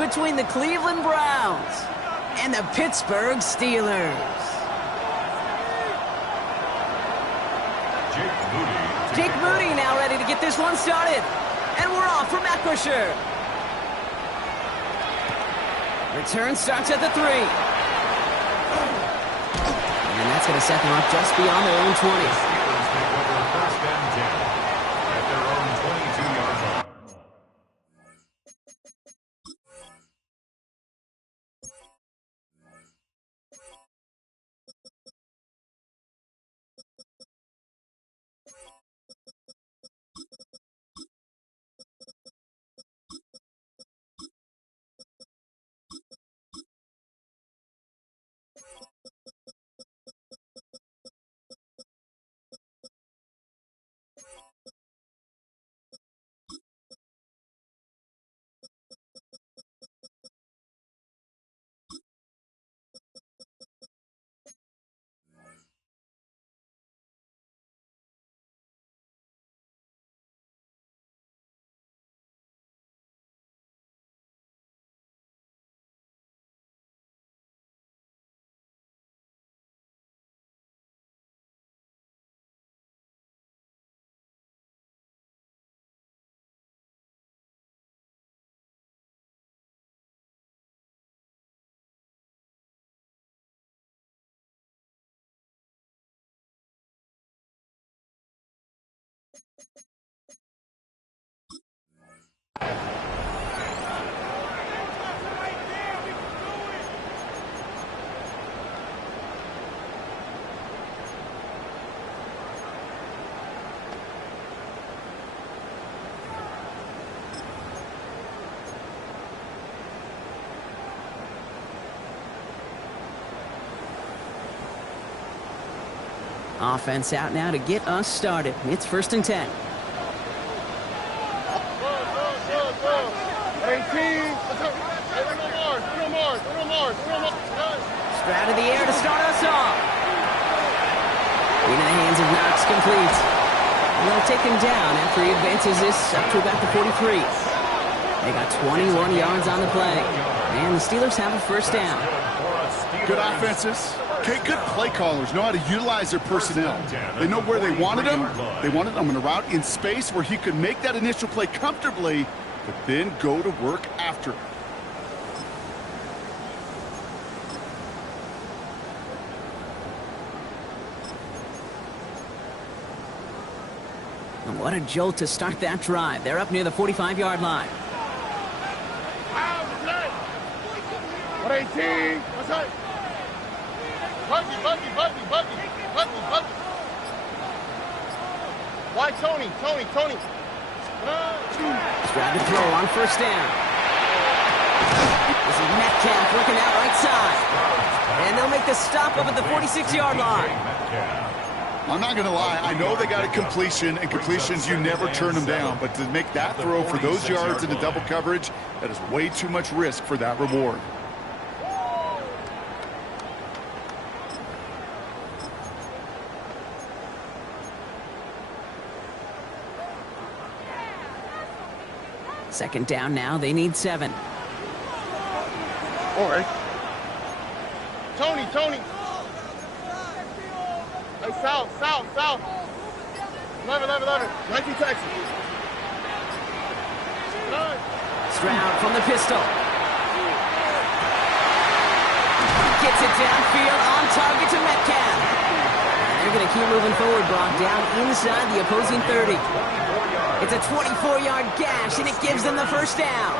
between the Cleveland Browns and the Pittsburgh Steelers. Jake Moody now ready to get this one started. And we're off from Eckrisher. Return starts at the 3. And that's going to set them up just beyond their own 20. Offense out now to get us started. It's 1st and 10. 18. Stroud of the air to start us off. Into the hands of Knox, complete. And they'll take him down after he advances this up to about the 43. They got 21 yards on the play. And the Steelers have a first down. Good offenses. Okay, good play callers know how to utilize their personnel. They know where they wanted him. They wanted him in a route in space where he could make that initial play comfortably, but then go to work after. And what a jolt to start that drive. They're up near the 45-yard line. 118. Buggy. Why Tony? Stroud to throw on first down. This is Metcalf working out right side. And they'll make the stop up at the 46-yard line. I'm not going to lie. I know they got a completion, and completions, you never turn them down. But to make that throw for those yards into double coverage, that is way too much risk for that reward. Second down now. They need 7. All right. Tony. Hey, south. 11. 19 Texas. Stroud from the pistol. Gets it downfield on target to Metcalf. They're going to keep moving forward, Brock, down inside the opposing 30. It's a 24-yard gash, and it gives them the first down.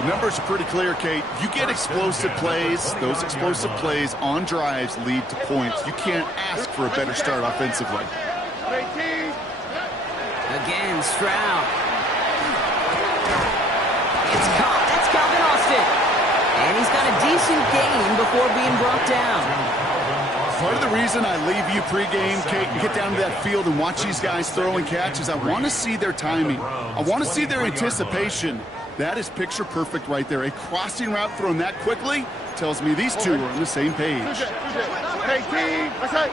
The numbers are pretty clear, Kate. You get explosive plays. Those explosive plays on drives lead to points. You can't ask for a better start offensively. Again, Stroud. It's caught. That's Calvin Austin. And he's got a decent gain before being brought down. Part of the reason I leave you pregame, Kate, and get down to that field and watch these guys throw and catch is I want to see their timing. I want to see their anticipation. That is picture perfect right there. A crossing route thrown that quickly tells me these two are on the same page. Hey, team. That's right.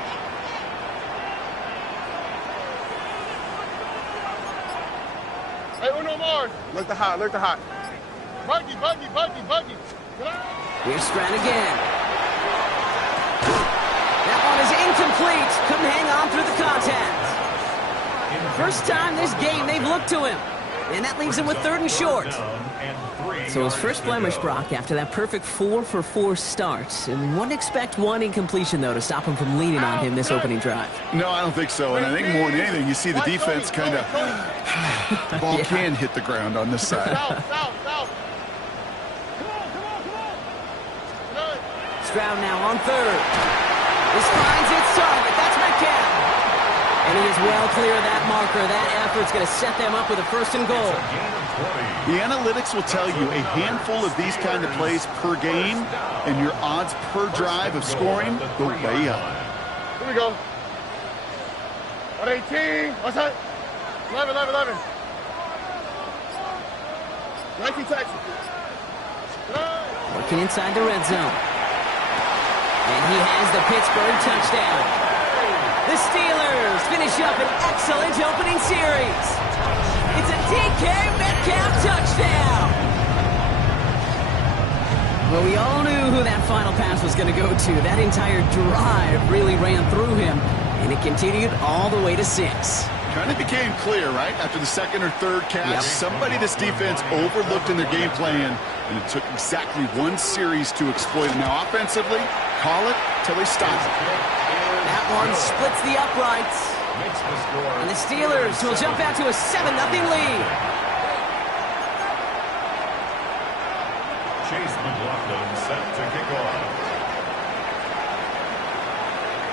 Hey, Uno Mars. Look the hot. Buggy. Here's Stroud again. That one is incomplete. Couldn't hang on through the contact. First time this game they've looked to him. And that leaves him with 3rd and short. So his first blemish, Brock, after that perfect 4-for-4 start. And wouldn't expect one incompletion, though, to stop him from leaning on him this opening drive. No, I don't think so. And I think more than anything, you see the defense kind of... the ball can hit the ground on this side. Stroud now on 3rd. This finds its target. That's Metcalf. And he is well clear of that marker. That effort's going to set them up with a 1st and goal. The analytics will tell you a handful of these kind of plays per game, and your odds per drive of scoring go way up. Here we go. On 18. What's that? 11. 19 Texas. Working inside the red zone. And he has the Pittsburgh touchdown. The Steelers finish up an excellent opening series. It's a DK Metcalf touchdown. Well, we all knew who that final pass was going to go to. That entire drive really ran through him, and it continued all the way to 6. Kind of became clear, right? After the 2nd or 3rd catch, somebody this defense overlooked in their game plan, and it took exactly one series to exploit it. Now, offensively, call it till they stop it. That one splits the uprights. And the Steelers will jump out to a 7-0 lead. Chase McLaughlin set to kick off.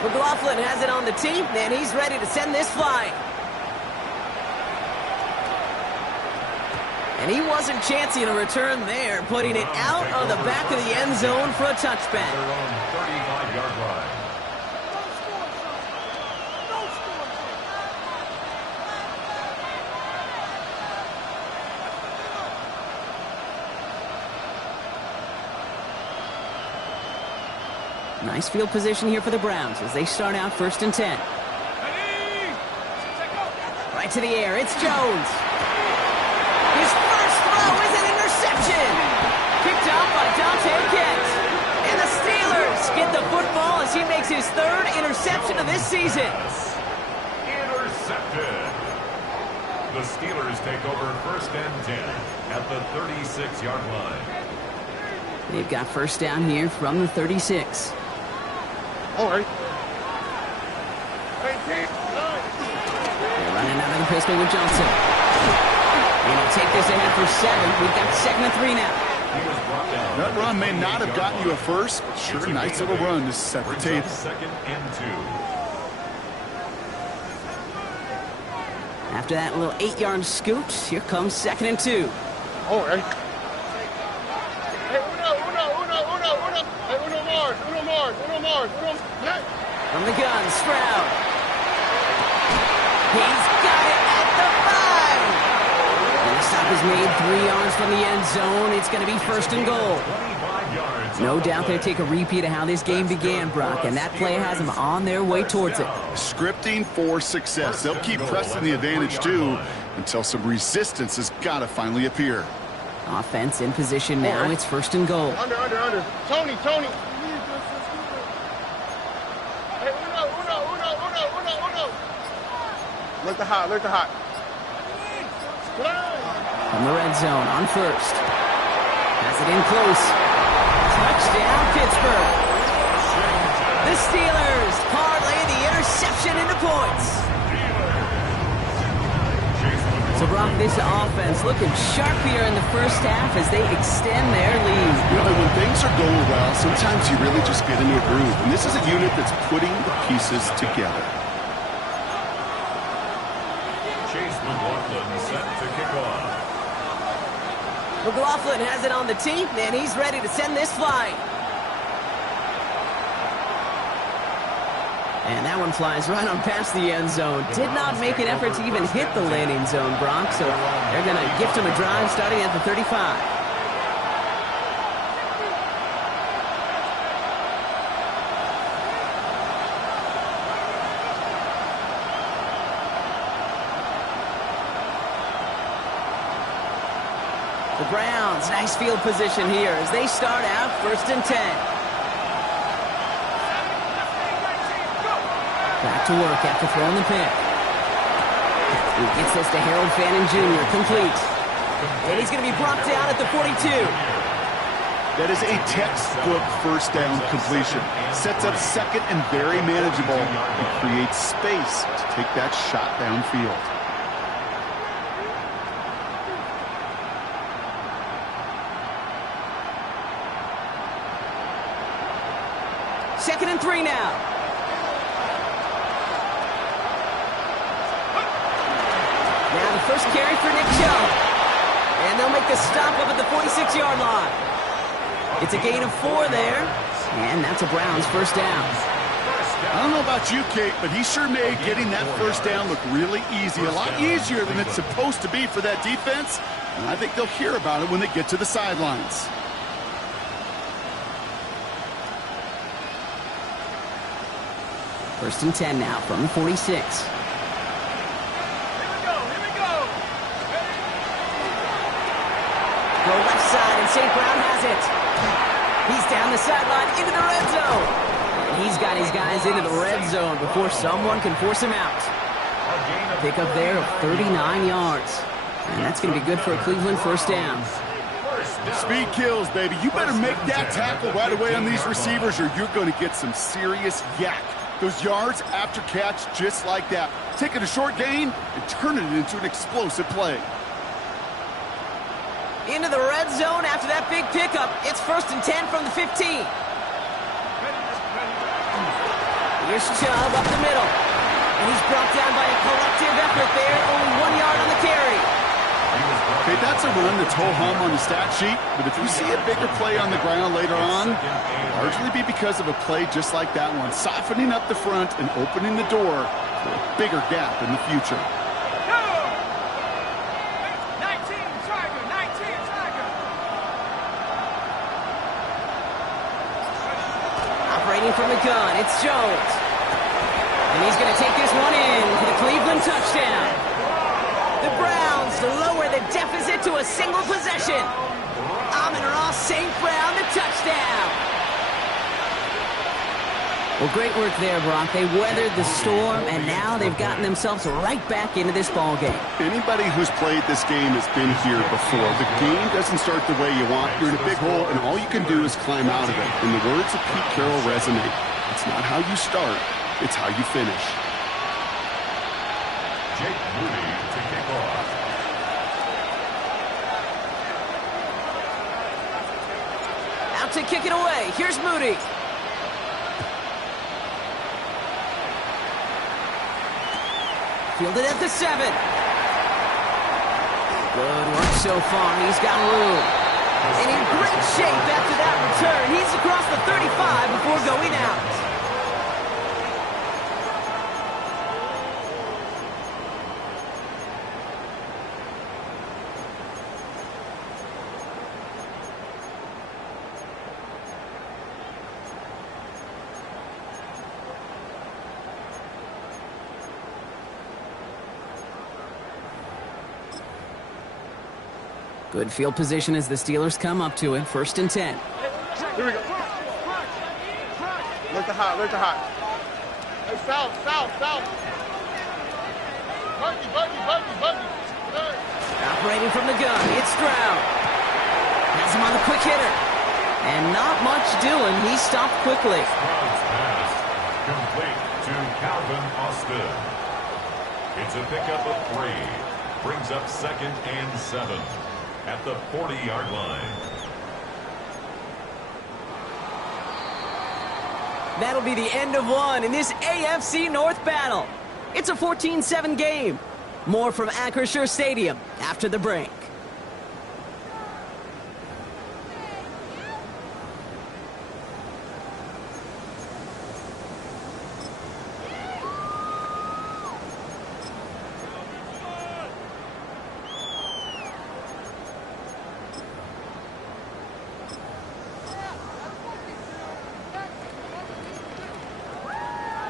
McLaughlin has it on the tee, and he's ready to send this flying. And he wasn't chancing a return there, putting it out of the back of the end zone for a touchback. They're on 35-yard line. Nice field position here for the Browns as they start out 1st and 10. Right to the air, it's Jones. His first throw is an interception. Picked up by Dante Kent. And the Steelers get the football as he makes his 3rd interception of this season. Intercepted. The Steelers take over 1st and 10 at the 36-yard line. They've got 1st down here from the 36. All right. They're running out of the pistol with Johnson. And he'll take this ahead for 7. We've got 2nd and 3 now. That run may not have gotten you a 1st, but sure, nice little run to set the table. 2nd and 2. After that little 8-yard scoot, here comes 2nd and 2. All right. Hey, uno. Hey, uno Mars. From the gun, Stroud. He's got it at the 5. And the stop is made 3 yards from the end zone. It's going to be 1st and goal. No doubt they'll take a repeat of how this game began, Brock, and that play has them on their way towards it. Scripting for success. They'll keep pressing the advantage, too, until some resistance has got to finally appear. Offense in position now. It's 1st and goal. Under. Tony. Hey, uno. Look the hot. From the red zone on 1st. Has it in close. Touchdown, Pittsburgh. The Steelers parlay the interception into points. So, Brock, this offense looking sharp here in the 1st half as they extend their lead. Really, when things are going well, sometimes you really just get into a groove. And this is a unit that's putting the pieces together. Chase McLaughlin set to kick off. McLaughlin has it on the tee, and he's ready to send this flying. And that one flies right on past the end zone. Did not make an effort to even hit the landing zone, Brock, so they're going to gift him a drive starting at the 35. The Browns, nice field position here as they start out 1st and 10. Back to work after throwing the pick. He gets this to Harold Fannin Jr. complete. And he's going to be brought down at the 42. That is a textbook first down completion. Sets up second and very manageable and creates space to take that shot downfield. Second and 3 now. Now the first carry for Nick Chubb. And they'll make the stop up at the 46-yard line. It's a gain of 4 there. And that's a Browns first down. I don't know about you, Kate, but he sure made getting that first down look really easy. A lot easier than it's supposed to be for that defense. And I think they'll hear about it when they get to the sidelines. First and 10 now from the 46. Here we go. Go left side, and St. Brown has it. He's down the sideline into the red zone. And he's got his guys into the red zone before someone can force him out. Pick up there of 39 yards. And that's going to be good for a Cleveland first down. Speed kills, baby. You better make that tackle right away on these receivers or you're going to get some serious yak. Those yards after catch just like that. Taking a short gain and turning it into an explosive play. Into the red zone after that big pickup. It's 1st and 10 from the 15. Here's Chubb up the middle. And he's brought down by a collective effort there. Only 1 yard on the carry. Okay, that's a run that's ho-hum on the stat sheet, but if you see a bigger play on the ground later on, it'll largely be because of a play just like that one, softening up the front and opening the door for a bigger gap in the future. 19, Tiger. Operating from the gun, it's Jones. And he's going to take this one in for the Cleveland touchdown. The Browns lower the deficit to a single possession. Amon-Ra St. Brown, the touchdown. Well, great work there, Brock. They weathered the storm, and now they've gotten themselves right back into this ballgame. Anybody who's played this game has been here before. The game doesn't start the way you want. You're in a big hole, and all you can do is climb out of it. And the words of Pete Carroll resonate. It's not how you start, it's how you finish. Jake Moody to kick off. Out to kick it away. Here's Moody. Fielded at the 7. Good work so far. He's got room. And in great shape after that return. He's across the 35 before going out. Good field position as the Steelers come up to it. 1st and 10. Here we go. Look to hot. Hey, south. Buggy. Operating from the gun, it's Stroud. Has him on the quick hitter. And not much doing. He stopped quickly. Stroud's pass complete to Calvin Austin. It's a pickup of 3. Brings up 2nd and 7 at the 40-yard line. That'll be the end of one in this AFC North battle. It's a 14-7 game. More from Acrisure Stadium after the break.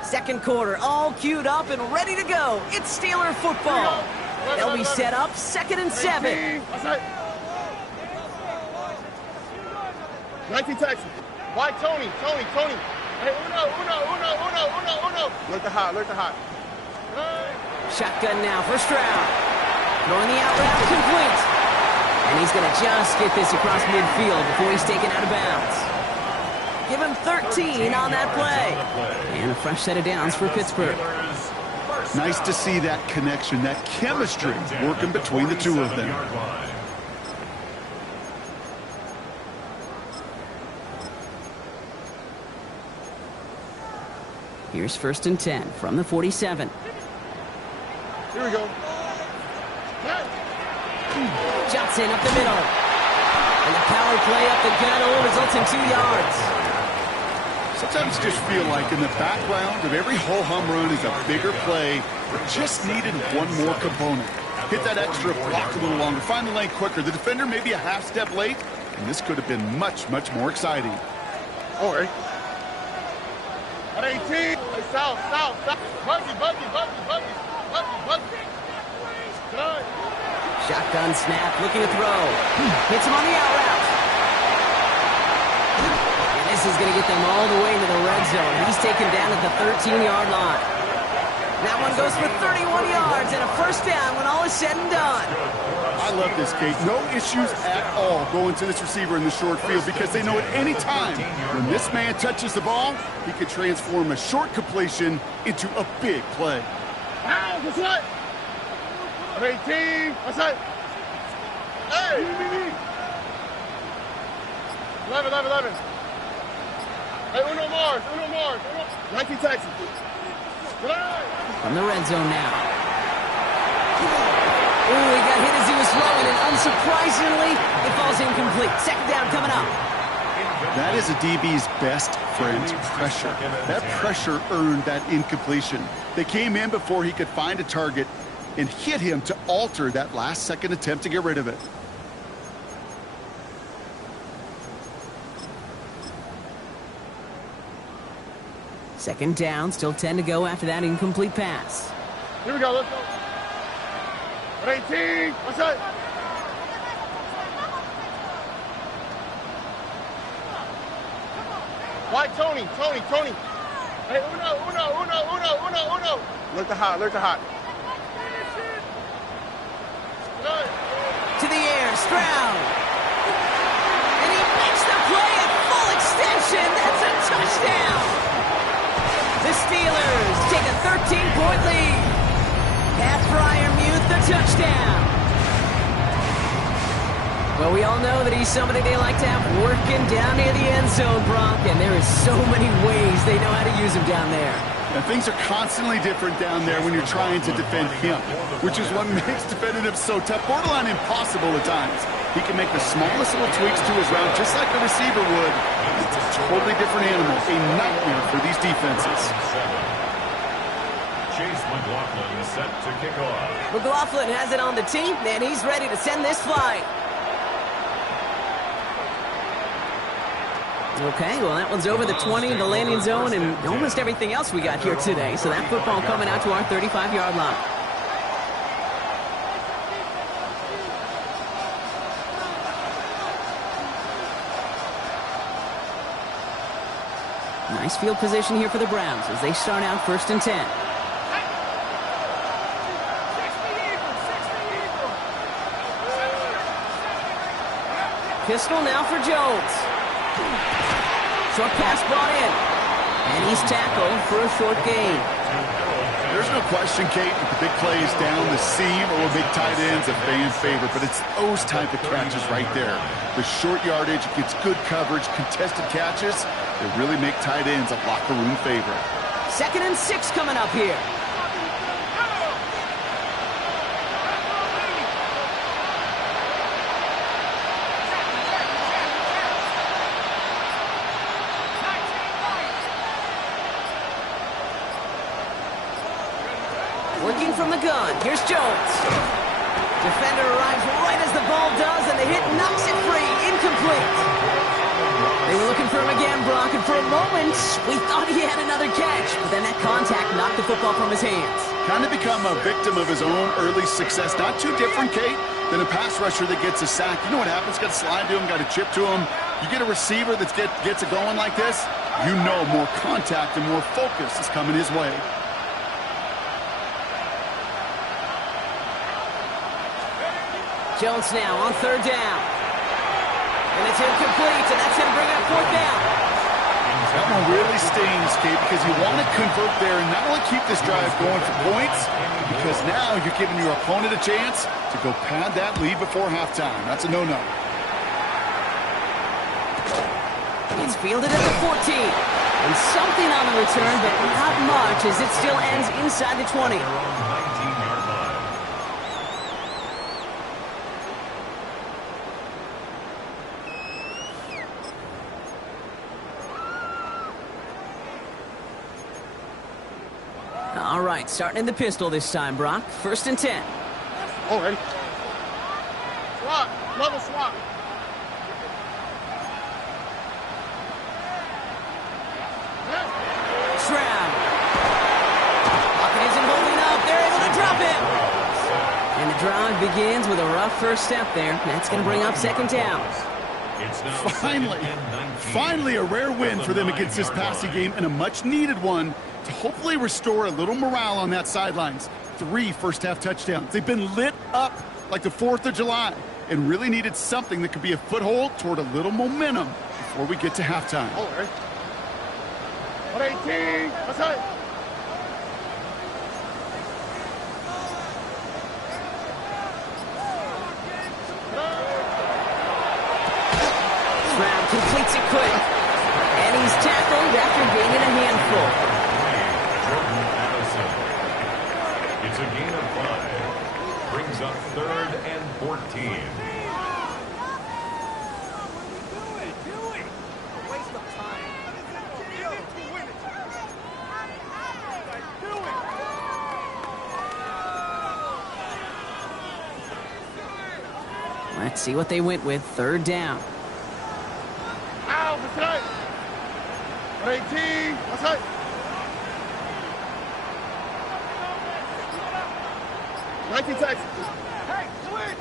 Second quarter, all queued up and ready to go. It's Steeler football. They'll be set up 2nd and 7. 19 Texas. Why Tony? Hey, uno. Alert the hot. Shotgun now for Stroud. Throwing the out route complete. And he's going to just get this across midfield before he's taken out of bounds. Give him 13 on that play. And a fresh set of downs for Pittsburgh. Nice to see that connection, that chemistry working between the two of them. Here's 1st and 10 from the 47. Here we go. Johnson up the middle. And the power play up the gun results in 2 yards. Sometimes just feel like in the background of every ho-hum run is a bigger play that just needed one more component. Hit that extra block a little longer, find the lane quicker. The defender may be a half step late, and this could have been much, much more exciting. All right. At 18. Hey, south. Buggy. Good. Shotgun snap, looking to throw. Hits him on the out route. And this is going to get them all the way into the red zone. He's taken down at the 13-yard line. That one goes for 31 yards and a first down when all is said and done. I love this, Kate. No issues at all going to this receiver in the short field because they know at any time when this man touches the ball, he could transform a short completion into a big play. Ow, what's that? 18. What's that? Hey! 11. Hey, uno Mars. 19 Texas. From the red zone now. Ooh, he got hit as he was throwing, and unsurprisingly, it falls incomplete. 2nd down coming up. That is a DB's best friend, pressure. That pressure earned that incompletion. They came in before he could find a target and hit him to alter that last-second attempt to get rid of it. Second down, still 10 to go after that incomplete pass. Here we go, let's go. At 18, what's that? Why Tony? Hey, uno. Alert the hot. To the air, Stroud. And he makes the play at full extension. That's a touchdown. The Steelers take a 13-point lead. Pat Fryermuth, the touchdown. Well, we all know that he's somebody they like to have working down near the end zone, Brock, and there is so many ways they know how to use him down there. And things are constantly different down there when you're trying to defend him, which is what makes defending him so tough, borderline impossible at times. He can make the smallest little tweaks to his route, just like the receiver would. It's a totally different animal, a nightmare for these defenses. Chase McLaughlin is set to kick off. McLaughlin has it on the tee, and he's ready to send this flight. Okay, well, that one's over the 20 in the landing zone and almost everything else we got here today. So that football coming out to our 35-yard line. Nice field position here for the Browns as they start out 1st and 10. Pistol now for Jones. Short pass brought in. And he's tackled for a short gain. There's no question, Kate, that the big plays down the seam or big tight ends a fan favorite, but it's those type of catches right there. The short yardage gets good coverage, contested catches. They really make tight ends a locker room favorite. 2nd and 6 coming up here. Working from the gun. Here's Jones. Defender arrives right as the ball does, and the hit knocks it free. Incomplete. They were looking for him again, Brock, and for a moment, we thought he had another catch. But then that contact knocked the football from his hands. Kind of become a victim of his own early success. Not too different, Kate, than a pass rusher that gets a sack. You know what happens? Got to slide to him, got to chip to him. You get a receiver that gets it going like this, you know more contact and more focus is coming his way. Jones now on third down. And it's incomplete, and that's going to bring up fourth down. That one really stings, Kate, because you want to convert there and not only keep this drive going for points, because now you're giving your opponent a chance to go pad that lead before halftime. That's a no-no. It's fielded at the 14. And something on the return, but not much, as it still ends inside the 20. All right, starting in the pistol this time, Brock. 1st and 10. Already. Swap. Level swap. Shroud. Pocket isn't holding up. They're able to drop it. And the drive begins with a rough first step there. That's going to bring up 2nd down. Finally a rare win for them against this passing game, and a much-needed one to hopefully restore a little morale on that sidelines. 3 first-half touchdowns. They've been lit up like the 4th of July and really needed something that could be a foothold toward a little momentum before we get to halftime. All right. 118. What's that? Shroud completes it quick. And he's tackled after gaining a handful. It's a gain of 5. Brings up 3rd and 14. Let's see what they went with. 3rd down. Ow, what's that? 118. What's that? 19 seconds. Hey, switch!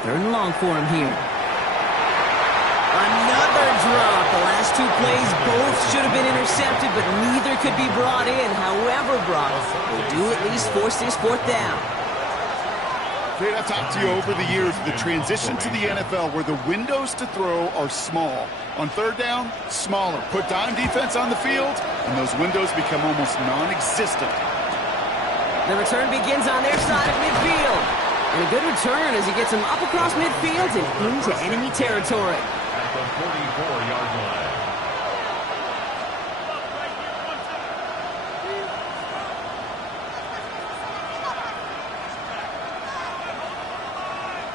3rd and long for him here. Another drop. The last 2 plays both should have been intercepted, but neither could be brought in. However, Brock, they do at least force this 4th down. Kate, I've talked to you over the years, the transition to the NFL where the windows to throw are small. On 3rd down, smaller. Put dime defense on the field, and those windows become almost non-existent. The return begins on their side of midfield. And a good return as he gets him up across midfield and into enemy territory. At the 44-yard line.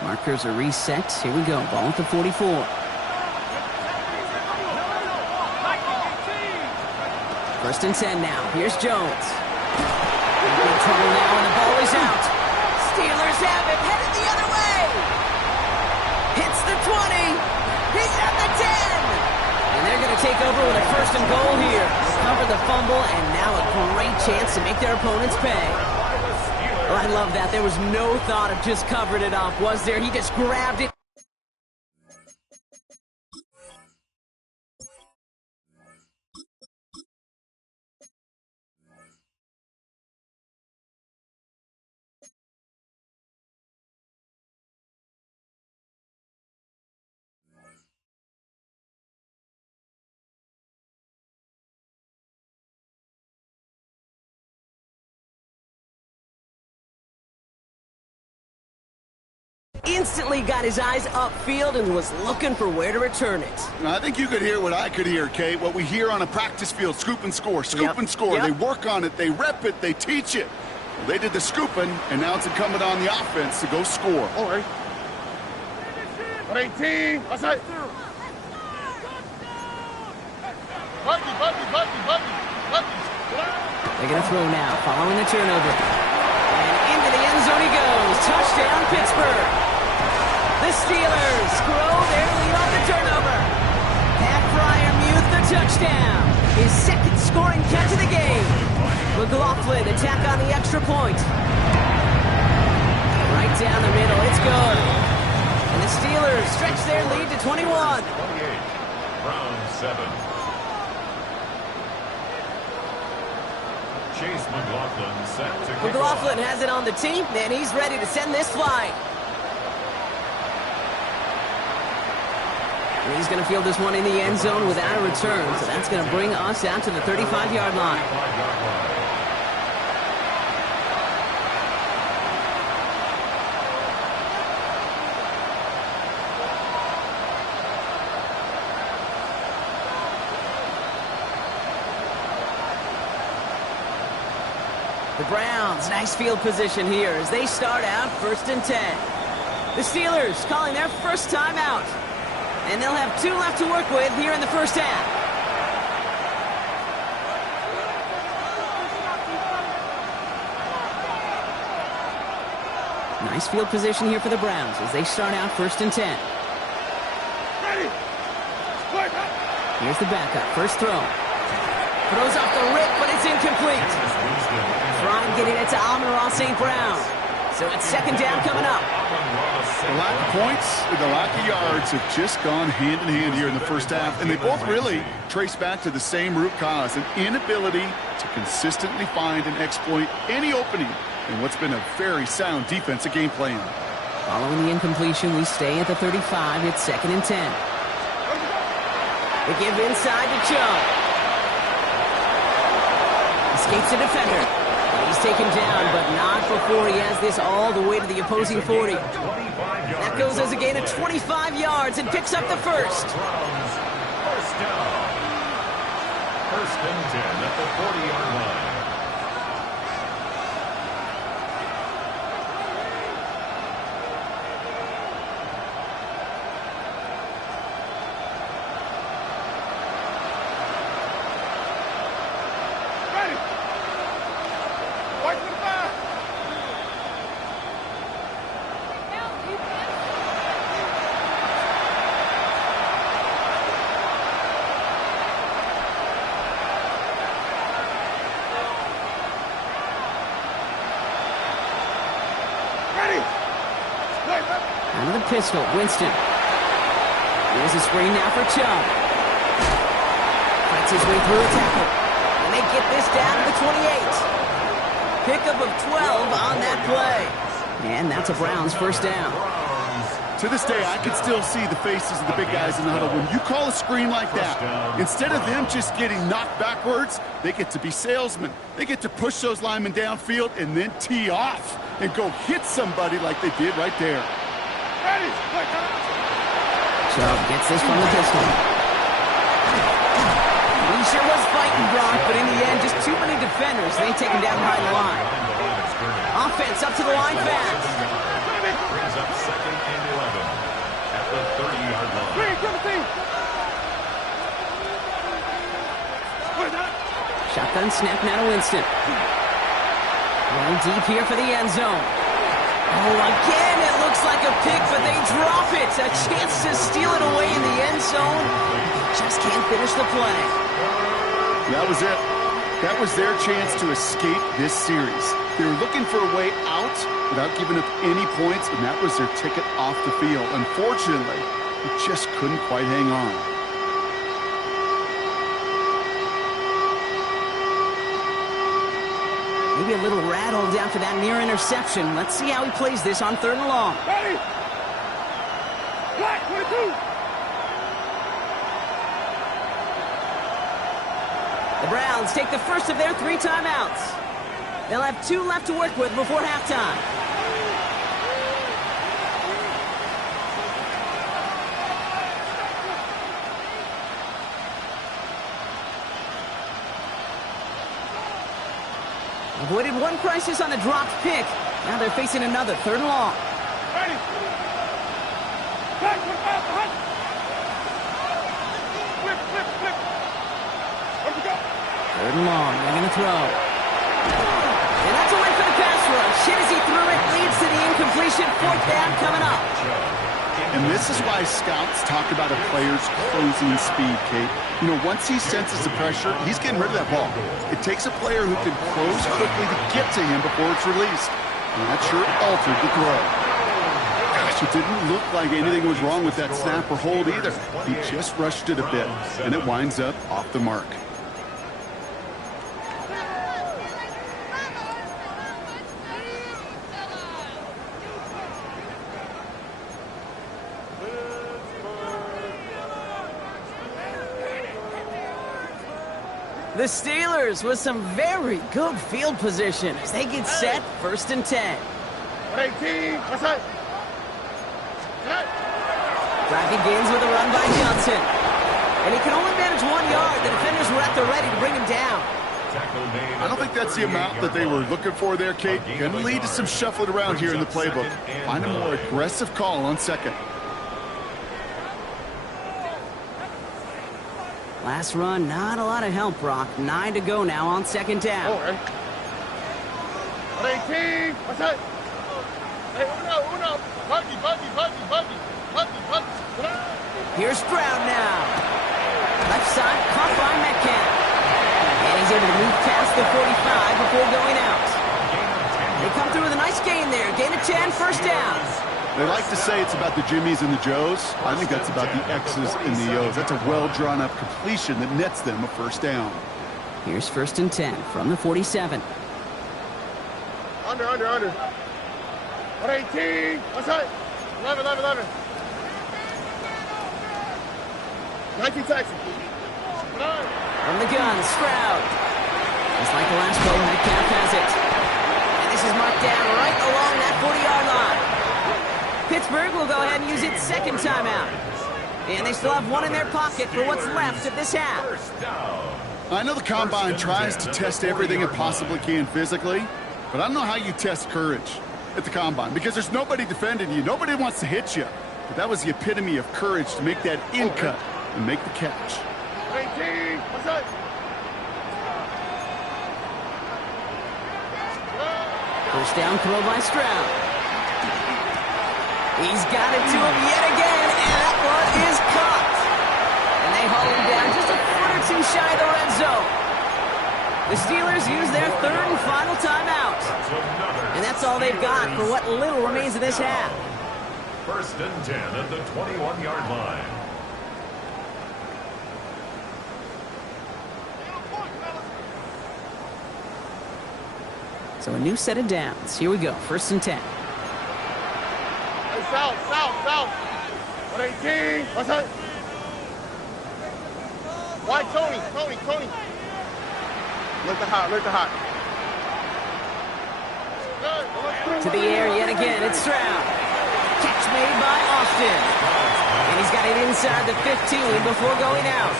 Markers are reset. Here we go. Ball at the 44. 1st and 10 now. Here's Jones. In trouble now, and the ball is out. Steelers have it. Headed the other way. Hits the 20. He's at the 10. And they're going to take over with a 1st and goal here. Cover the fumble, and now a great chance to make their opponents pay. Oh, I love that. There was no thought of just covering it off, was there? He just grabbed it. Instantly got his eyes upfield and was looking for where to return it. Now, I think you could hear what I could hear, Kate. What we hear on a practice field, scoop and score, scoop and score. Yep. They work on it, they rep it, they teach it. Well, they did the scooping, and now it's incumbent on the offense to go score. All right. 118. What's that? Bucky. They're going to throw now, following the turnover. And into the end zone he goes. Touchdown, Pittsburgh. The Steelers grow their lead on the turnover. Pat Fryermuth, the touchdown. His 2nd scoring catch of the game. McLaughlin attack on the extra point. Right down the middle, it's good. And the Steelers stretch their lead to 21. 28. Round 7. Chase McLaughlin set to kick McLaughlin off. has it on the tee, and he's ready to send this flying. And he's going to field this one in the end zone without a return, so that's going to bring us out to the 35-yard line. The Browns, nice field position here as they start out 1st and 10. The Steelers calling their first time out. And they'll have 2 left to work with here in the first half. Nice field position here for the Browns as they start out 1st and 10. Here's the backup, first throw. Throws off the rip, but it's incomplete. Trying getting it to Amon-Ra St. Brown. So it's 2nd down coming up. The lack of points and the lack of yards have just gone hand in hand here in the first half, and they both really trace back to the same root cause, an inability to consistently find and exploit any opening in what's been a very sound defensive game plan. Following the incompletion, we stay at the 35. It's 2nd and 10. They give inside to Chubb. Escapes the defender. He's taken down, but not before he has this all the way to the opposing 40. That goes as a gain of 25 yards and picks up the first. First down. 1st and 10 at the 40-yard line. Out of the pistol, Winston. Here's a screen now for Chubb. Fights his way through a tackle. And they get this down to the 28. Pickup of 12 on that play. And that's a Browns first down. To this day, I can still see the faces of the big guys in the huddle. When you call a screen like that, instead of them just getting knocked backwards, they get to be salesmen. They get to push those linemen downfield and then tee off and go hit somebody like they did right there. Chubb gets this from the pistol. He sure was fighting, Brock, but in the end, just too many defenders. They take him down behind the line. Offense up to the line fast. Brings up 2nd and 11 at the 30-yard line. Shotgun snap now to Winston. Going deep here for the end zone. Oh, again, it looks like a pick, but they drop it. A chance to steal it away in the end zone. Just can't finish the play. That was it. That was their chance to escape this series. They were looking for a way out without giving up any points, and that was their ticket off the field. Unfortunately, they just couldn't quite hang on. Maybe a little rattled after that near interception. Let's see how he plays this on 3rd and long. Ready? Black, 22. The Browns take the first of their 3 timeouts. They'll have 2 left to work with before halftime. Avoided one crisis on a dropped pick. Now they're facing another 3rd and long. Ready? Black, 25, behind. Flip. Where'd we go? 3rd and long. They're going to throw. And that's away for the pass rush. Hit as he threw it. Leads to the incompletion. 4th down coming up. And this is why scouts talk about a player's closing speed, Kate. You know, once he senses the pressure, he's getting rid of that ball. It takes a player who can close quickly to get to him before it's released. And that sure altered the throw. Gosh, it didn't look like anything was wrong with that snap or hold either. He just rushed it a bit, and it winds up off the mark. The Steelers with some very good field position as they get set, 1st and 10. 18, what's that? Driving gains with a run by Johnson. And he can only manage 1 yard. The defenders were at the ready to bring him down. I don't think that's the amount that they were looking for there, Kate. Going to lead to some shuffling around here in the playbook. Find a more aggressive call on 2nd. Last run, not a lot of help, Brock. 9 to go now on 2nd down. Oh, 18, what's that? Hey, uno. Buggy. Here's Stroud now. Left side, caught by Metcalf. And he's able to move past the 45 before going out. They come through with a nice gain there. Gain of 10, 1st down. They like to say it's about the Jimmies and the Joes. I think that's about the X's and the O's. That's a well-drawn-up completion that nets them a 1st down. Here's 1st and 10 from the 47. Under. 118, what's that? 11. 19 Texas. From the gun, Stroud. Just like the last play, Metcalf has it. And this is marked down right along that 40-yard line. Pittsburgh will go ahead and use its 2nd timeout. And they still have 1 in their pocket for what's left of this half. I know the Combine tries to test everything it possibly can physically, but I don't know how you test courage at the Combine because there's nobody defending you. Nobody wants to hit you. But that was the epitome of courage to make that in cut and make the catch. 18, what's that? First down throw by Stroud. He's got it to him yet again, and that one is caught. And they haul him down just a foot or 2 shy of the red zone. The Steelers use their 3rd and final timeout. And that's all they've got for what little remains of this half. 1st and 10 at the 21-yard line. So a new set of downs. Here we go, 1st and 10. Hey, south. 118, what's that? Why, Tony. Look the hot. To the air yet again, it's Stroud. Catch made by Austin. And he's got it inside the 15 before going out.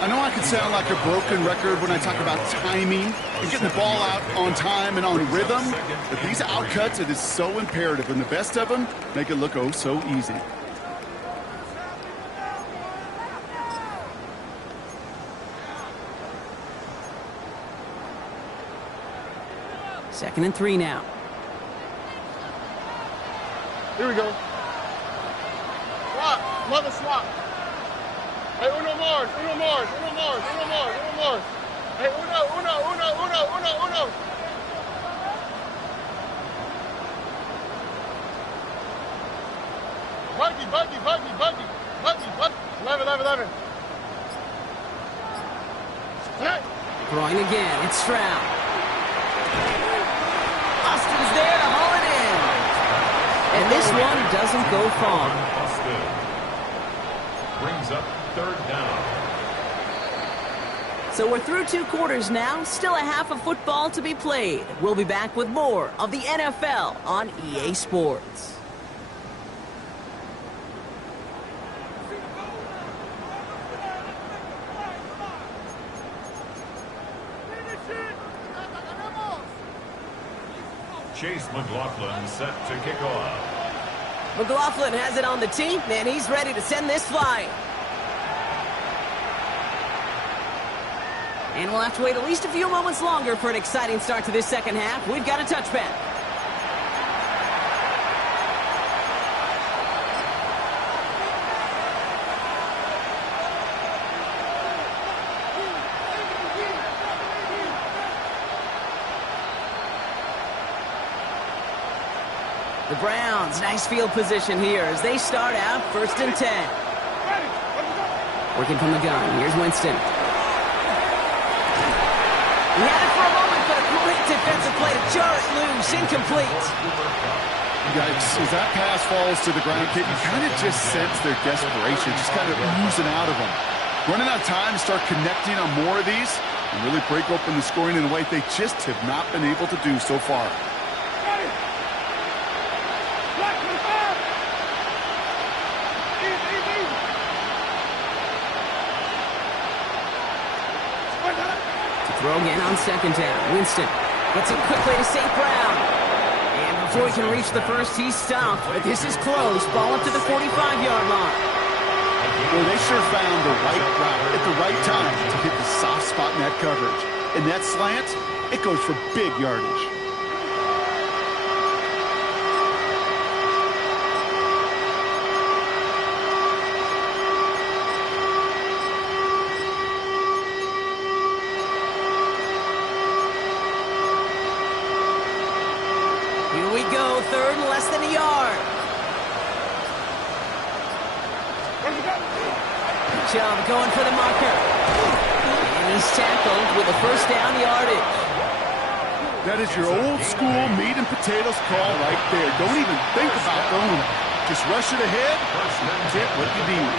I know I can sound like a broken record when I talk about timing and getting the ball out on time and on rhythm, but these outcuts, it is so imperative, and the best of them make it look oh so easy. Second and 3 now. Here we go. Swap, mother swap. Hey, uno more. Hey, uno. Buggy. 11. Hey. Throwing again, it's Stroud. Austin's there to haul it in. And this one doesn't go far. Austin brings up 3rd down. So we're through 2 quarters now. Still a half of football to be played. We'll be back with more of the NFL on EA Sports. Chase McLaughlin set to kick off. McLaughlin has it on the tee, and he's ready to send this flying. And we'll have to wait at least a few moments longer for an exciting start to this 2nd half. We've got a touchback. The Browns, nice field position here as they start out 1st and 10. Working from the gun. Here's Winston. He had it for a moment, but a great defensive play to jar it loose. Incomplete. Yikes. As that pass falls to the ground, kid, you kind of just sense their desperation, just kind of oozing out of them. Running out of time to start connecting on more of these and really break open the scoring in a way they just have not been able to do so far. Throw again on 2nd down. Winston gets it quickly to St. Brown. And before he can reach the first, he's stopped. But this is close. Ball up to the 45-yard line. Well, they sure found the right route at the right time to hit the soft spot in that coverage. And that slant, it goes for big yardage. Here we go, 3rd and less than a yard. Chubb going for the marker. And he's tackled with a 1st down yardage. That is your old school meat and potatoes call right there. Don't even think about going. Just rush it ahead and get what you need.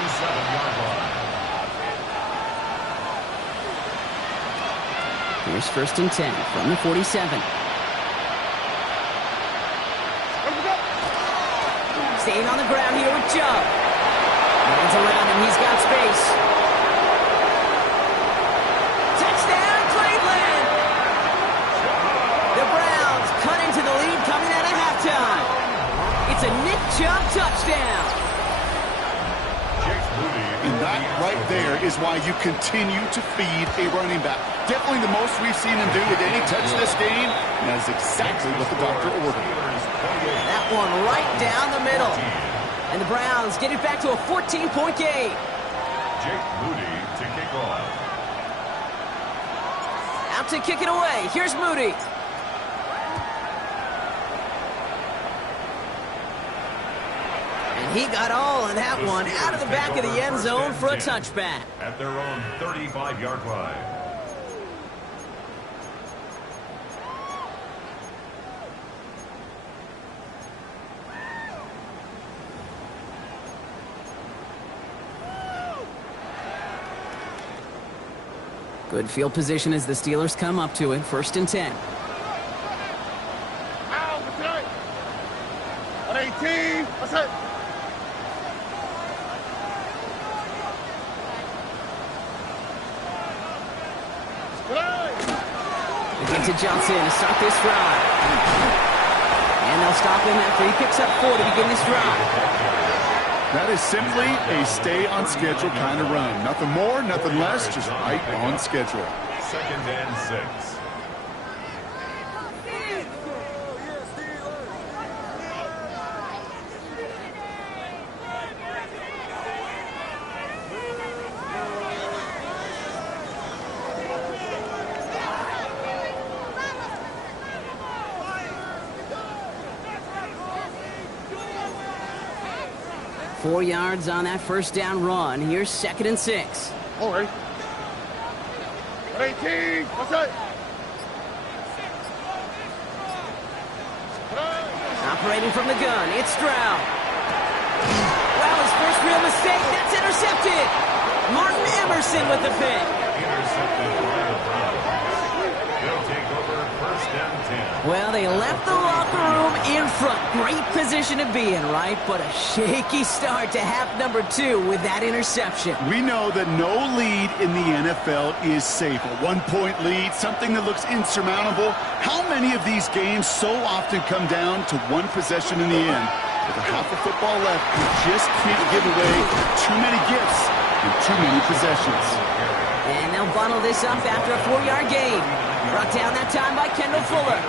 Here's 1st and 10 from the 47. Staying on the ground here with Chubb. Hands around him, he's got space. Touchdown, Cleveland! The Browns cut into the lead coming out of halftime. It's a Nick Chubb touchdown. And that right there is why you continue to feed a running back. Definitely the most we've seen him do with any touch this game, and that is exactly what the doctor ordered. That one right down the middle. And the Browns get it back to a 14-point game. Jake Moody to kick off. Out to kick it away. Here's Moody. And he got all of that one out of the back of the end zone for a touchback. At their own 35-yard line. Good field position as the Steelers come up to it. 1st and 10. Ow, what's tonight? On 18, what's that? They get to Johnson to start this drive. And they'll stop him after he picks up 4 to begin this drive. That is simply a stay-on-schedule kind of run. Nothing more, nothing less, just right on schedule. 2nd and 6. 4 yards on that 1st down run. Here's 2nd and 6. All right. 18, what's that? Operating from the gun, it's Stroud. Wow, his first real mistake. That's intercepted. Martin Emerson with the pick. Intercepted by the Browns. They'll take over 1st and 10. Well, they left the locker room in front. Great position to be in, right? But a shaky start to half number 2 with that interception. We know that no lead in the NFL is safe. A 1-point lead, something that looks insurmountable. How many of these games so often come down to one possession in the end? With a half of football left, you just can't give away too many gifts and too many possessions. And they'll bottle this up after a 4-yard gain. Brought down that time by Kendall Fuller.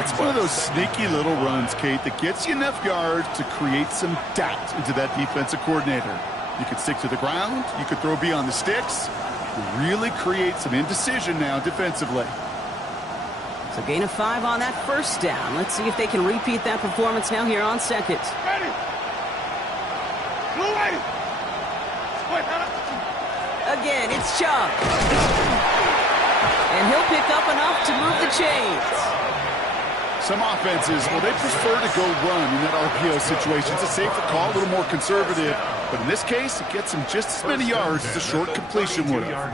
It's one of those sneaky little runs, Kate, that gets you enough yards to create some doubt into that defensive coordinator. You could stick to the ground, you could throw beyond the sticks, really create some indecision now defensively. So gain of 5 on that first down. Let's see if they can repeat that performance now here on second. Ready. Blue ready. Again, it's Chubb. And he'll pick up enough to move the chains. Some offenses, well, they prefer to go run in that RPO situation. It's a safer call, a little more conservative. But in this case, it gets him just as many yards as a short completion would have.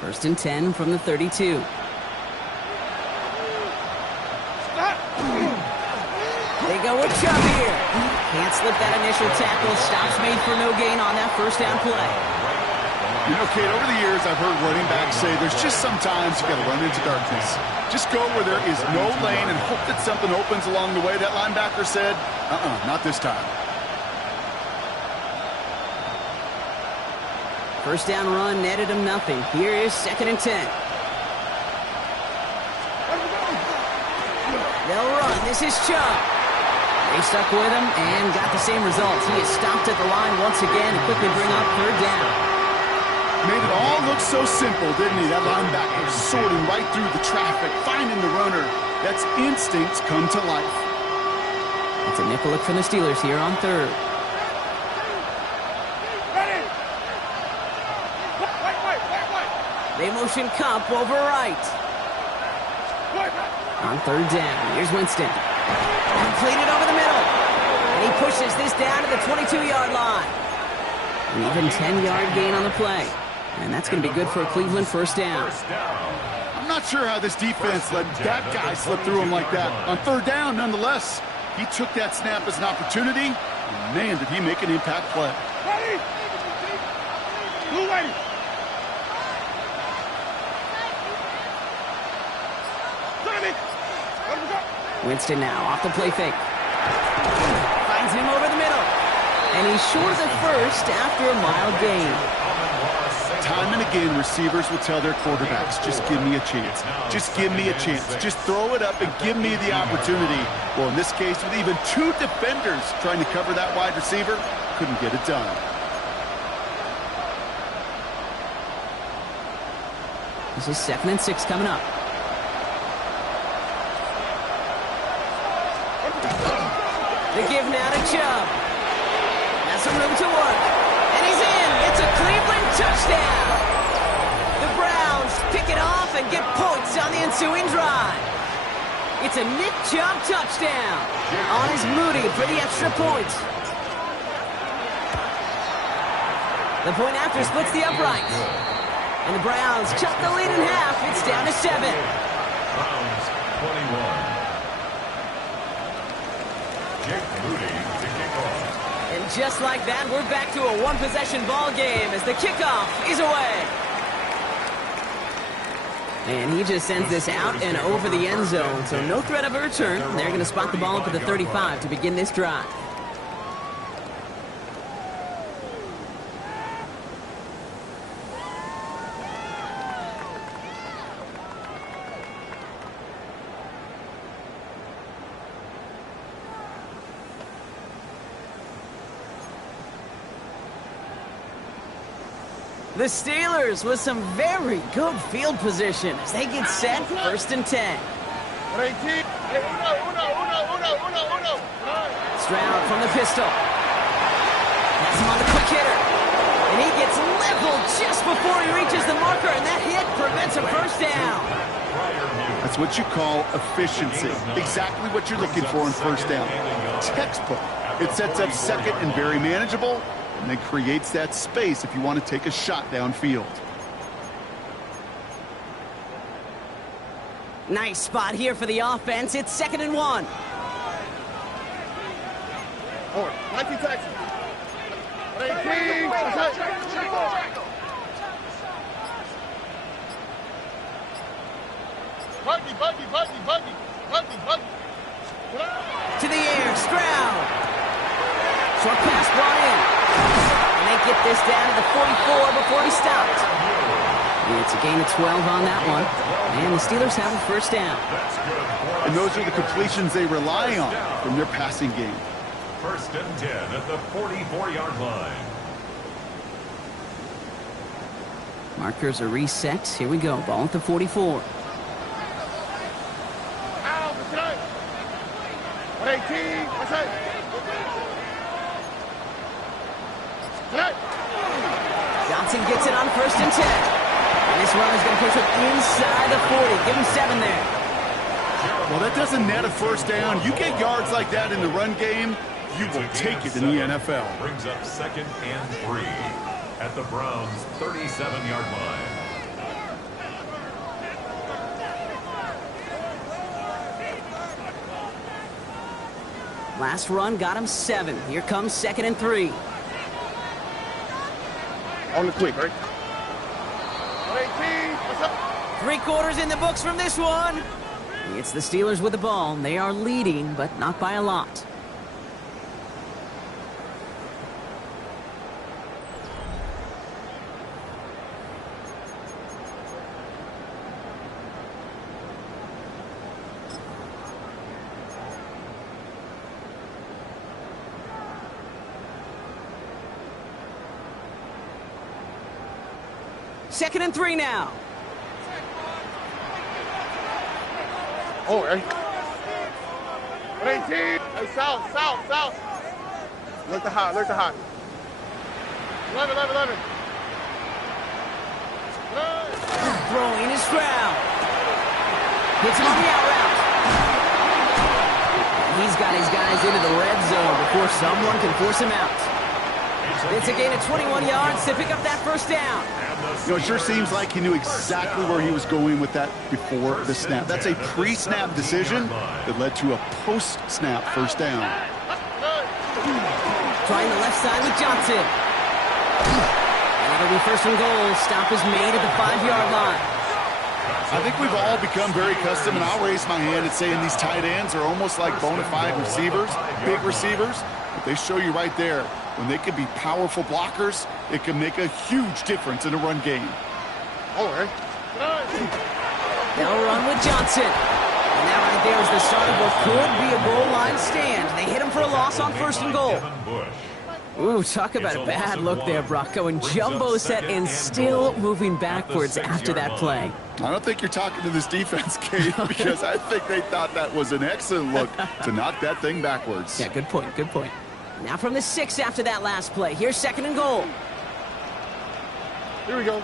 First and 10 from the 32. They go with Chubb here. Can't slip that initial tackle. Stops made for no gain on that first down play. You know, Kate, over the years, I've heard running backs say there's just sometimes you got to run into darkness. Just go where there is no lane and hope that something opens along the way. That linebacker said, not this time. First down run netted him nothing. Here is second and 10. They'll run. This is Chubb. They stuck with him and got the same results. He is stopped at the line once again to quickly bring up third down. Made it all look so simple, didn't he? That linebacker sorting right through the traffic, finding the runner. That's instincts come to life. It's a nickel look for the Steelers here on third. They motion Cup over right. On third down, here's Winston. Completed over the middle. And he pushes this down to the 22-yard line. An even 10-yard gain on the play. And that's going to be good for a Cleveland first down. I'm not sure how this defense let that guy slip through him like that. On third down, nonetheless, he took that snap as an opportunity. And man, did he make an impact play. Ready. Blue ready. Winston now off the play fake. Finds him over the middle. And he's short of the first after a mild gain. Time and again, receivers will tell their quarterbacks, just give me a chance. Just give me a chance. Just throw it up and give me the opportunity. Well, in this case, with even 2 defenders trying to cover that wide receiver, couldn't get it done. This is 2nd and 6 coming up. The give now to Chubb. Has some room to work. And he's in. It's a Cleveland touchdown. The Browns pick it off and get points on the ensuing drive. It's a Nick Chubb touchdown. On his Moody for the extra point. The point after splits the uprights. And the Browns cut the lead in half. It's down to 7. Browns 21. And just like that, we're back to a one-possession ball game as the kickoff is away. And he just sends this out and over the end zone, so no threat of a return. They're going to spot the ball up at the 35 to begin this drive. The Steelers with some very good field position as they get set, 1st and 10. Stroud from the pistol. That's him on the quick hitter. And he gets leveled just before he reaches the marker, and that hit prevents a first down. That's what you call efficiency. Exactly what you're looking for in first down. Textbook. It sets up second and very manageable, and then creates that space if you want to take a shot downfield. Nice spot here for the offense. It's 2nd and 1. Forward. 19 Texans. Buggy. To the air, Stroud. Short pass brought in. And they get this down to the 44 before he stopped. It's a gain of 12 on that one. And the Steelers have a first down. And those are the completions they rely on from their passing game. First and 10 at the 44-yard line. Markers are reset. Here we go. Ball at the 44. 118. What's that? Johnson gets it on first and 10. And this run is going to push him inside the 40. Give him 7 there. Well, that doesn't net a first down. You get yards like that in the run game, you will take it in the NFL. Brings up second and 3 at the Browns' 37-yard line. Last run got him 7. Here comes second and 3. On the quick, right? 118. What's up? 3 quarters in the books from this one. It's the Steelers with the ball. They are leading, but not by a lot. Second and 3 now. Oh, hey. 118. Hey, south. Look the hot. 11. Throwing is Stroud. Hits him on the out route. He's got his guys into the red zone before someone can force him out. It's a gain of 21 yards to pick up that first down. You know, it sure seems like he knew exactly where he was going with that before the snap. That's a pre-snap decision that led to a post-snap first down. Trying the left side with Johnson. And it'll be first and goal. Stop is made at the 5-yard line. I think we've all become very accustomed, and I'll raise my hand and saying these tight ends are almost like bona fide receivers, big receivers. But they show you right there, when they can be powerful blockers, it can make a huge difference in a run game. Oh, hey. They'll run with Johnson. And that right there is the start of what could be a goal line stand. They hit him for a loss on first and goal. Ooh, talk about a bad look there, Brock. Going jumbo set and still moving backwards after that play. I don't think you're talking to this defense, Kate, because I think they thought that was an excellent look to knock that thing backwards. Yeah, good point. Now from the 6 after that last play. Here's second and goal. Here we go.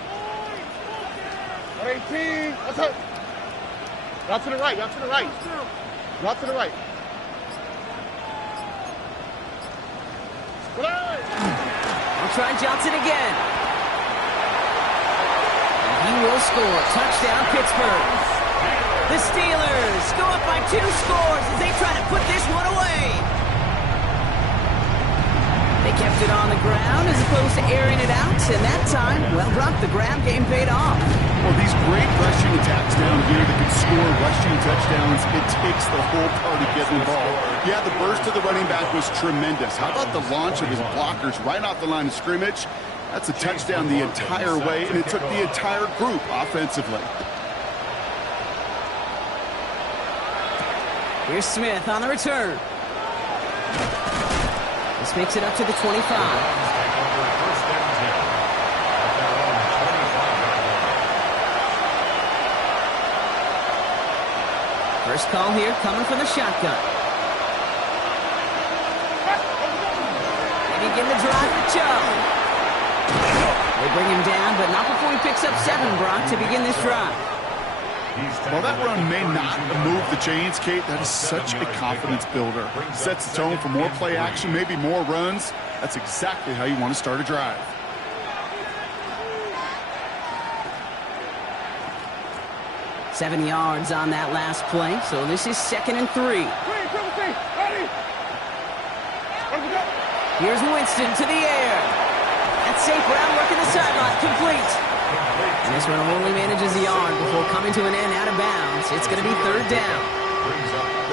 118. What's up? Out to the right. Out to the right. I'll try Johnson again. And he will score. Touchdown, Pittsburgh. The Steelers go up by 2 scores as they try to put this one away. They kept it on the ground as opposed to airing it out. And that time, well, Brock, the grab game paid off. Well, these great rushing attacks down here that can score rushing touchdowns, it takes the whole party getting involved. Yeah, the burst of the running back was tremendous. How about the launch of his blockers right off the line of scrimmage? That's a touchdown the entire way, and it took the entire group offensively. Here's Smith on the return. This makes it up to the 25. First call here coming from the shotgun. They begin the drive with Chubb. They bring him down, but not before he picks up 7, Brock, to begin this drive. Well, that run may not move the chains, Kate. That is such a confidence builder. Sets the tone for more play action, maybe more runs. That's exactly how you want to start a drive. Seven yards on that last play, so this is second and 3. Here's Winston to the air. That's safe groundwork in the sideline, complete. And this one only manages the yard before coming to an end out of bounds. It's going to be third down.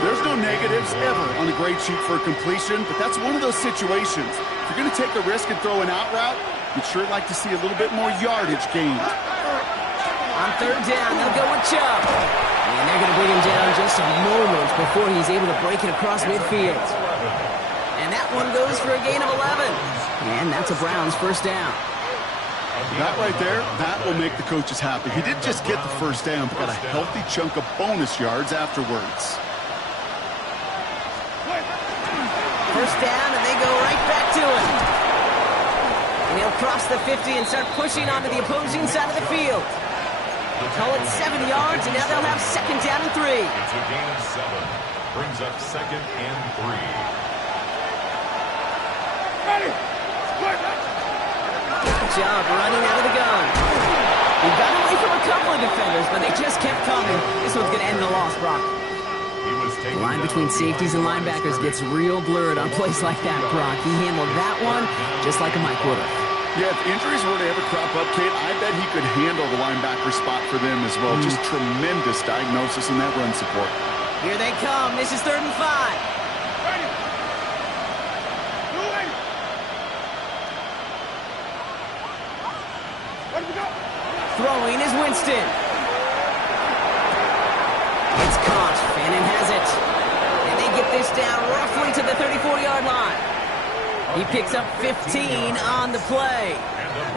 There's no negatives ever on a grade sheet for a completion, but that's one of those situations. If you're going to take a risk and throw an out route, you'd sure like to see a little bit more yardage gained. On third down, they'll go with Chubb. And they're going to bring him down just a moment before he's able to break it across midfield. And that one goes for a gain of 11. And that's a Browns first down. That right there, that will make the coaches happy. He didn't just get the first down, but got a healthy chunk of bonus yards afterwards. First down, and they go right back to it. And he'll cross the 50 and start pushing onto the opposing side of the field. Call it 7 yards, and now they'll have second down and 3. It's a gain of 7. Brings up second and 3. Ready. Good job running out of the gun. He got away from a couple of defenders, but they just kept coming. This one's going to end in a loss, Brock. The line between safeties and linebackers gets real blurred on plays like that, Brock. He handled that one just like a Mike would have. Yeah, if injuries were to ever crop up, Kate, I bet he could handle the linebacker spot for them as well. Just tremendous diagnosis in that run support. Here they come. This is 3rd and 5. Ready. Moving. Ready to go. Throwing is Winston. It's caught. Fannin has it. And they get this down roughly to the 34-yard line. He picks up 15 on the play.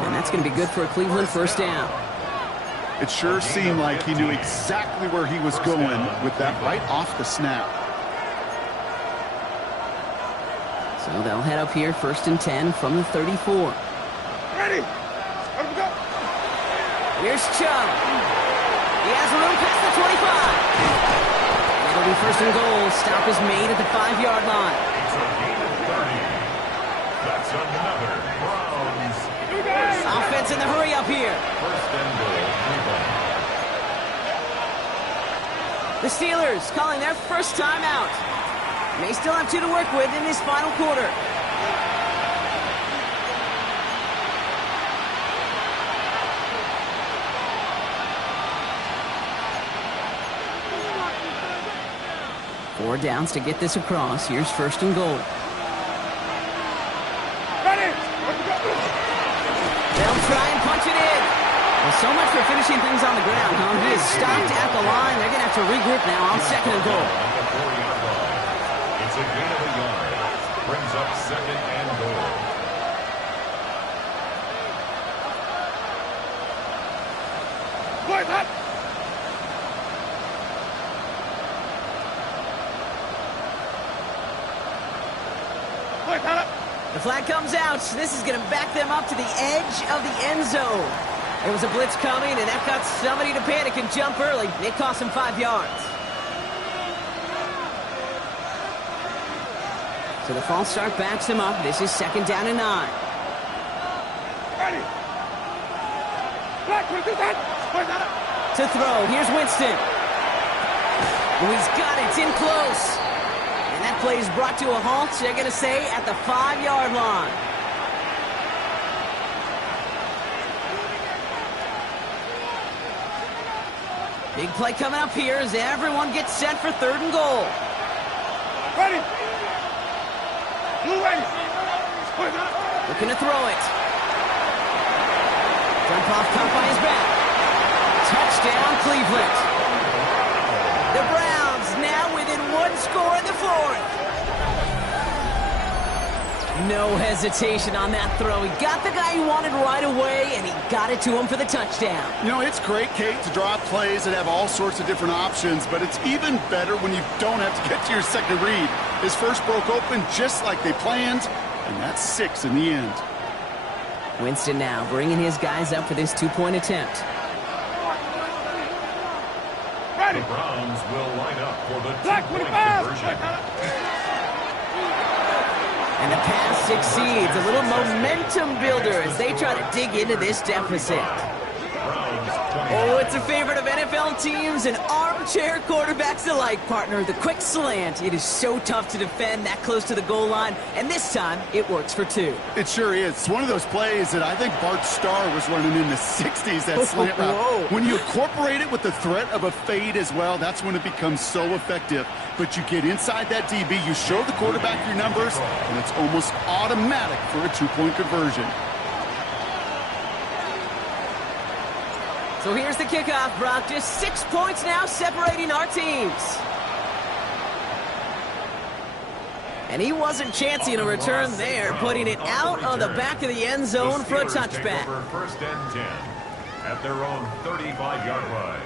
And that's going to be good for a Cleveland first down. It sure seemed like he knew exactly where he was going with that right off the snap. So they'll head up here 1st and 10 from the 34. Ready. Ready to go. Here's Chubb. He has room past the 25. It'll be 1st and goal. Stop is made at the 5-yard line. It's a gain of 30. That's another Browns. Offense in the hurry up here. 1st and goal, Cleveland. The Steelers calling their first time out. They still have 2 to work with in this final quarter. Four downs to get this across. Here's 1st and goal. Ready. They'll try and punch it in. Well, so much for finishing things on the ground, huh? He is stopped at the line. They're going to have to regroup now on 2nd and goal. At the 4-yard line. It's a gain of a yard. Brings up 2nd and goal. Play that. Play that. The flag comes out. This is going to back them up to the edge of the end zone. There was a blitz coming, and that got somebody to panic and jump early. It cost him 5 yards. So the false start backs them up. This is 2nd down and 9. Ready. Black, do that. Play that. To throw, here's Winston. Oh, he's got it. It's in close. And that play is brought to a halt, they're going to say, at the 5-yard line. Big play coming up here as everyone gets set for 3rd and goal. Ready. Blue ready. Play that. Looking to throw it. Jump off caught by his back. Touchdown, Cleveland. The Browns now within 1 score in the 4th. No hesitation on that throw. He got the guy he wanted right away, and he got it to him for the touchdown. You know, it's great, Kate, to draw up plays that have all sorts of different options, but it's even better when you don't have to get to your second read. His first broke open just like they planned, and that's 6 in the end. Winston now bringing his guys up for this 2-point attempt. Ready. The Browns will line up for the Black, 2-point 25. conversion. And the pass succeeds. A little momentum builder as they try to dig into this deficit. Oh, it's a favorite of NFL teams and armchair quarterbacks alike, partner. The quick slant. It is so tough to defend that close to the goal line, and this time it works for 2. It sure is. It's one of those plays that I think Bart Starr was running in the 60s, that slant route. Whoa. When you incorporate it with the threat of a fade as well, that's when it becomes so effective. But you get inside that DB, you show the quarterback your numbers, and it's almost automatic for a 2-point conversion. So So here's the kickoff, Brock. Just 6 points now separating our teams. And he wasn't chancing a return there, putting it out on the back of the end zone for a touchback. First and 10 at their own 35-yard line.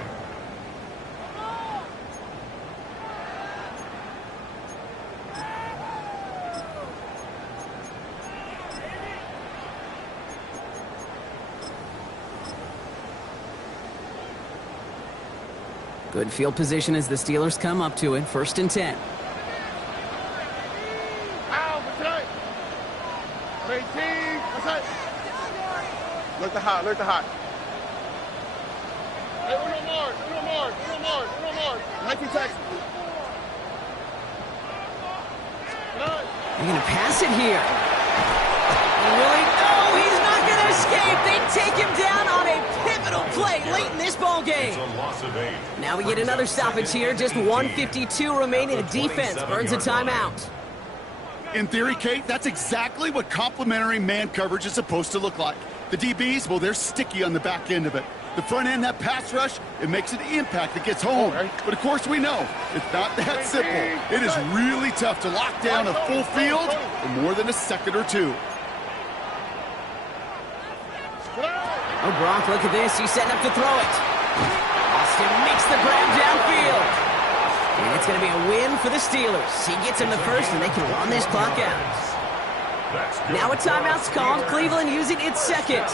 Good field position as the Steelers come up to it. 1st and 10. Look to hot, look to hot. Hey, Uno Mars. 19 Texas. They're going to pass it here. Really? No, he's not going to escape. They take him down on a pivotal play late in this ball game. Now we get another stoppage here. Just 1:52 remaining. The defense burns a timeout. In theory, Kate, that's exactly what complementary man coverage is supposed to look like. The DBs, well, they're sticky on the back end of it. The front end, that pass rush, it makes an impact that gets home. But, of course, we know it's not that simple. It is really tough to lock down a full field for more than a second or two. Oh, Brock, look at this. He's setting up to throw it. Austin makes the grab downfield. And it's going to be a win for the Steelers. He gets him the first, and they can run this clock out. Now a timeout's called. Cleveland using its second.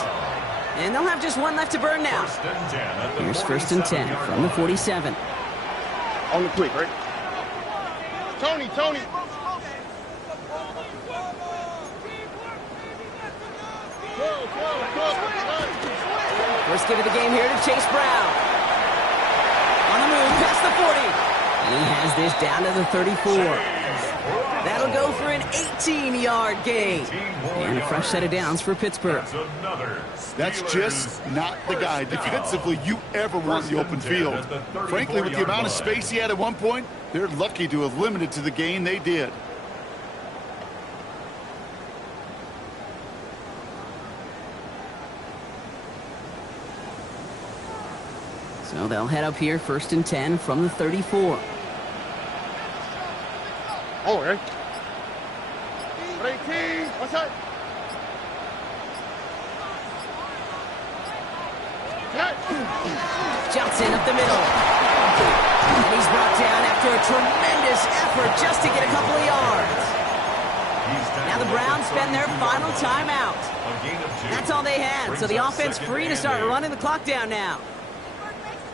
And they'll have just one left to burn now. Here's 1st and 10 from the 47. On the quick, right? Tony. First give of the game here to Chase Brown. On the move, past the 40. And he has this down to the 34. That'll go for an 18-yard gain. And a fresh set of downs for Pittsburgh. That's just not the guy defensively you ever want in the open field. Frankly, with the amount of space he had at one point, they're lucky to have limited to the gain they did. So they'll head up here, 1st and 10 from the 34. Oh, right. 18. What's that? Johnson up the middle. And he's brought down after a tremendous effort just to get a couple of yards. Now the Browns spend their final timeout. That's all they had, so the offense free to start running the clock down now.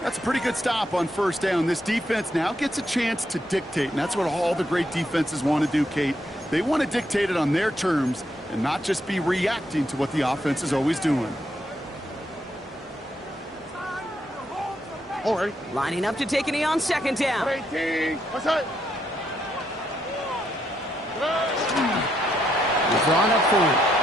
That's a pretty good stop on 1st down. This defense now gets a chance to dictate, and that's what all the great defenses want to do, Kate. They want to dictate it on their terms and not just be reacting to what the offense is always doing. All right. Lining up to take a knee on 2nd down. 18. What's that? Drawn up forward.